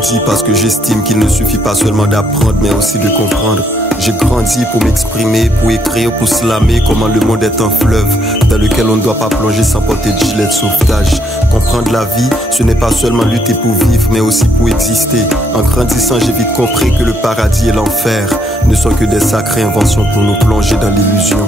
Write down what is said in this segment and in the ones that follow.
grandi parce que j'estime qu'il ne suffit pas seulement d'apprendre mais aussi de comprendre. J'ai grandi pour m'exprimer, pour écrire, pour slammer comment le monde est un fleuve dans lequel on ne doit pas plonger sans porter de gilet de sauvetage. Comprendre la vie, ce n'est pas seulement lutter pour vivre mais aussi pour exister. En grandissant, j'ai vite compris que le paradis et l'enfer ne sont que des sacrées inventions pour nous plonger dans l'illusion.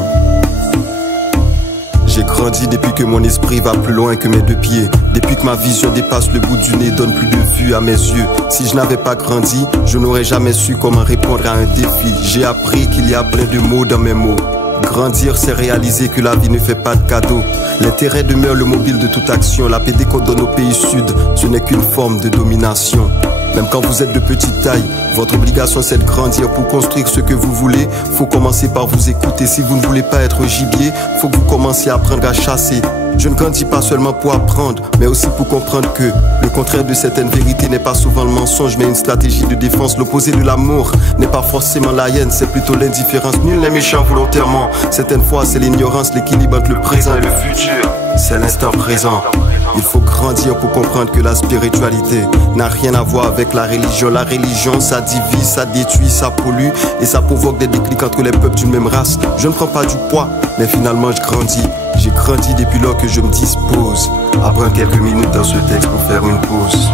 J'ai grandi depuis que mon esprit va plus loin que mes deux pieds. Depuis que ma vision dépasse le bout du nez, donne plus de vue à mes yeux. Si je n'avais pas grandi, je n'aurais jamais su comment répondre à un défi. J'ai appris qu'il y a plein de mots dans mes mots. Grandir, c'est réaliser que la vie ne fait pas de cadeaux. L'intérêt demeure le mobile de toute action. La PD qu'on donne au pays sud, ce n'est qu'une forme de domination. Même quand vous êtes de petite taille, votre obligation c'est de grandir. Pour construire ce que vous voulez, faut commencer par vous écouter. Si vous ne voulez pas être gibier, faut que vous commenciez à apprendre à chasser. Je ne grandis pas seulement pour apprendre, mais aussi pour comprendre que le contraire de certaines vérités n'est pas souvent le mensonge, mais une stratégie de défense. L'opposé de l'amour n'est pas forcément la haine, c'est plutôt l'indifférence. Nul n'est méchant volontairement. Certaines fois, c'est l'ignorance, l'équilibre entre le présent et le futur. C'est l'instant présent. Il faut grandir pour comprendre que la spiritualité n'a rien à voir avec la religion. La religion, ça divise, ça détruit, ça pollue et ça provoque des déclics entre les peuples d'une même race. Je ne prends pas du poids, mais finalement je grandis. J'ai grandi depuis lors que je me dispose à prendre quelques minutes dans ce texte pour faire une pause.